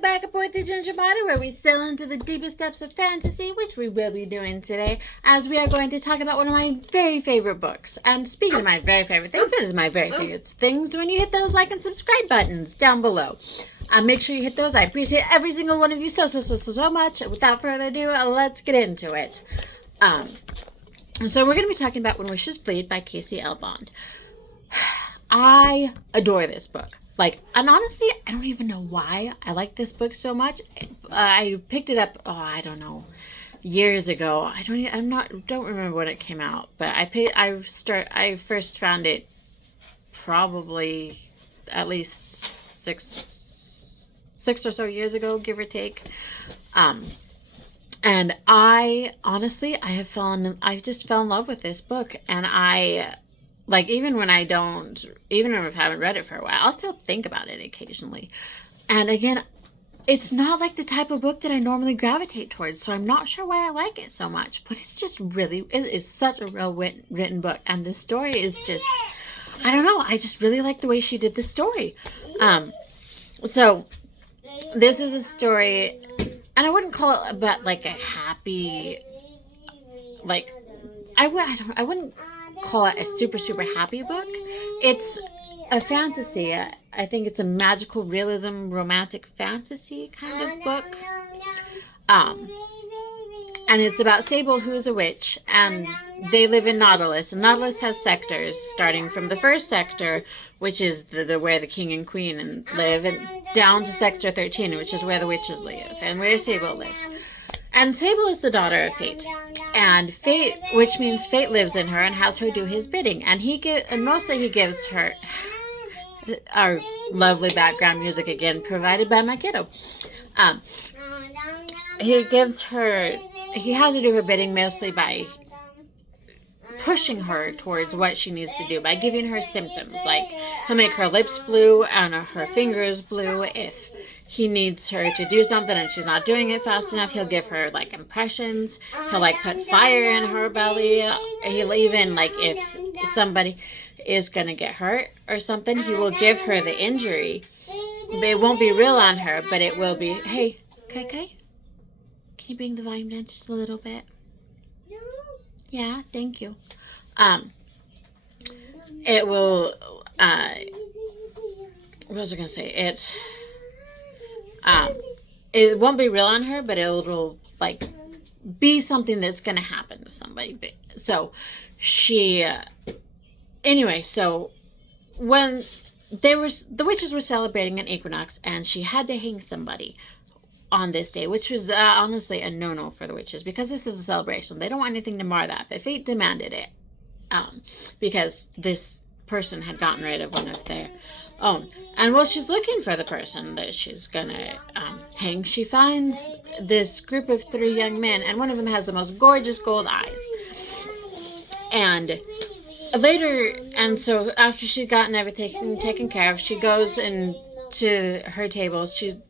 back aboard the Ginger Body, where we sail into the deepest depths of fantasy, which we will be doing today, as we are going to talk about one of my very favorite books. Speaking of my very favorite things, it is my very favorite things when you hit those like and subscribe buttons down below. Make sure you hit those. I appreciate every single one of you so much. Without further ado, let's get into it. So we're going to be talking about When Wishes Bleed by Tracey L. Bond. I adore this book. And honestly, I don't even know why I like this book so much. I picked it up, I don't know, years ago. I don't remember when it came out, but I first found it probably at least six or so years ago, give or take. And I just fell in love with this book, and even if I haven't read it for a while, I'll still think about it occasionally. And again, it's not like the type of book that I normally gravitate towards, so I'm not sure why I like it so much. But it is such a well written book. And the story is just, I don't know, I just really like the way she did the story. So this is a story, and I wouldn't call it about a happy, I wouldn't call it a super happy book. It's a fantasy. I think it's a magical realism, romantic fantasy kind of book. And it's about Sable, who is a witch, and they live in Nautilus. And Nautilus has sectors, starting from the first sector, which is the where the king and queen live, and down to sector 13, which is where the witches live, and where Sable lives. And Sable is the daughter of Fate. And Fate, which means Fate lives in her and has her do his bidding. And mostly he gives her our lovely background music, again, provided by my kiddo. He has her do her bidding mostly by pushing her towards what she needs to do, by giving her symptoms. He'll make her lips blue and her fingers blue if he needs her to do something and she's not doing it fast enough. He'll give her impressions. He'll put fire in her belly. He'll even if somebody is gonna get hurt or something, he will give her the injury. It won't be real on her, but it will be, hey, Kai, can you bring the volume down just a little bit? No. Yeah, thank you. It will, what was I gonna say? It won't be real on her, but it'll be something that's going to happen to somebody. So so when the witches were celebrating an equinox, and she had to hang somebody on this day, which was honestly a no-no for the witches, because this is a celebration. They don't want anything to mar that, but fate demanded it, because this person had gotten rid of one of their own. And while she's looking for the person that she's gonna hang, she finds this group of 3 young men, and one of them has the most gorgeous gold eyes. And so after she'd gotten everything taken care of, she goes into her table to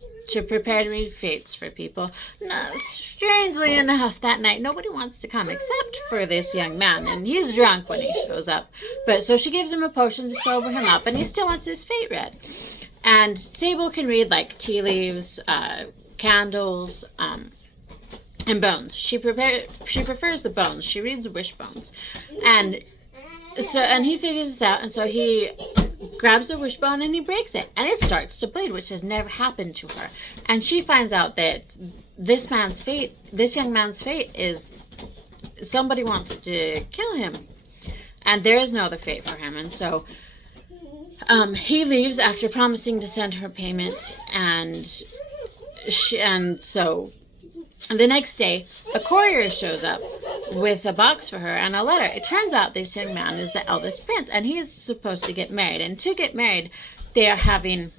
prepare to read fates for people. No, strangely enough, that night nobody wants to come except for this young man, and he's drunk when he shows up. But so she gives him a potion to sober him up, and he still wants his fate read. And Sable can read tea leaves, candles, and bones. She prefers the bones. She reads wish bones, and he figures this out, and so he grabs a wishbone and he breaks it, and it starts to bleed, which has never happened to her. And she finds out that this young man's fate is somebody wants to kill him, and there is no other fate for him. And so he leaves after promising to send her payment, and so the next day a courier shows up with a box for her and a letter. It turns out this young man is the eldest prince, and he is supposed to get married. And to get married, they are having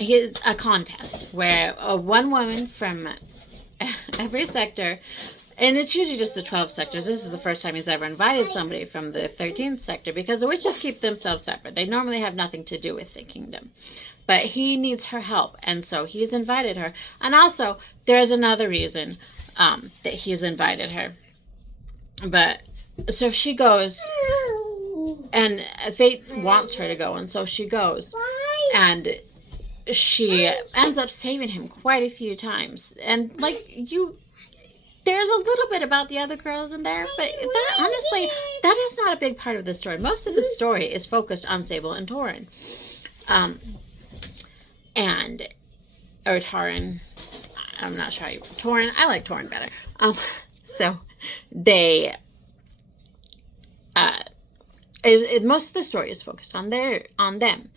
a contest where one woman from every sector, and it's usually just the 12 sectors. This is the first time he's ever invited somebody from the 13th sector, because the witches keep themselves separate. They normally have nothing to do with the kingdom. But he needs her help, and so he's invited her. And also, there's another reason that he's invited her. But so she goes, and Fate wants her to go, and so she goes. And she ends up saving him quite a few times. And like there's a little bit about the other girls in there, but that honestly, that is not a big part of the story. Most of the story is focused on Sable and Torin. Or Torin. I'm not sure how you... Torin. I like Torin better. So they... most of the story is focused on them.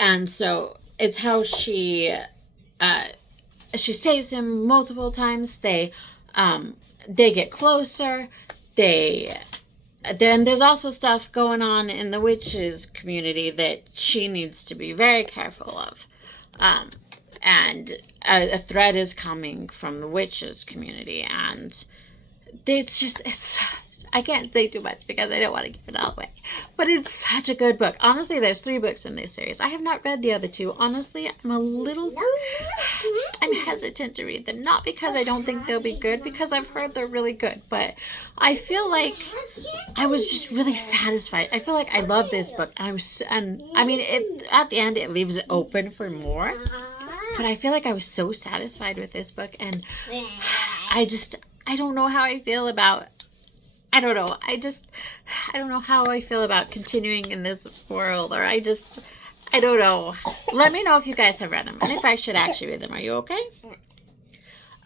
And so it's how she saves him multiple times. They get closer. Then there's also stuff going on in the witches community that she needs to be very careful of. And a threat is coming from the witches community, and I can't say too much because I don't want to give it all away. But it's such a good book. Honestly, there's 3 books in this series. I have not read the other 2. Honestly, I'm hesitant to read them. Not because I don't think they'll be good, because I've heard they're really good. But I feel like I was just really satisfied. I feel like I love this book. At the end, it leaves it open for more. But I feel like I was so satisfied with this book. And I don't know how I feel about... I don't know. I don't know how I feel about continuing in this world, or I don't know. Let me know if you guys have read them, and if I should actually read them. Are you okay?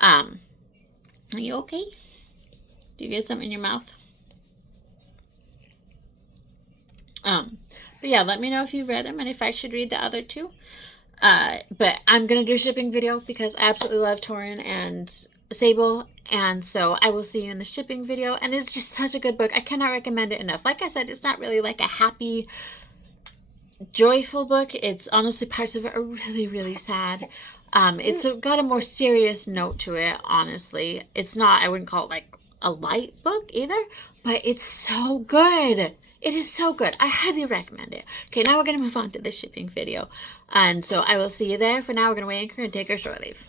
Are you okay? Do you get something in your mouth? But yeah, let me know if you've read them, and if I should read the other 2. But I'm gonna do a shipping video because I absolutely love Torin and Sable, and so I will see you in the shipping video. And it's just such a good book. I cannot recommend it enough. Like I said, it's not really like a happy, joyful book. It's honestly, parts of it are really, really sad. It's got a more serious note to it, honestly. It's not, I wouldn't call it like a light book either, but it's so good. It is so good. I highly recommend it. Okay, now we're going to move on to the shipping video. And so I will see you there. For now, we're going to wait anchor and take our short leave.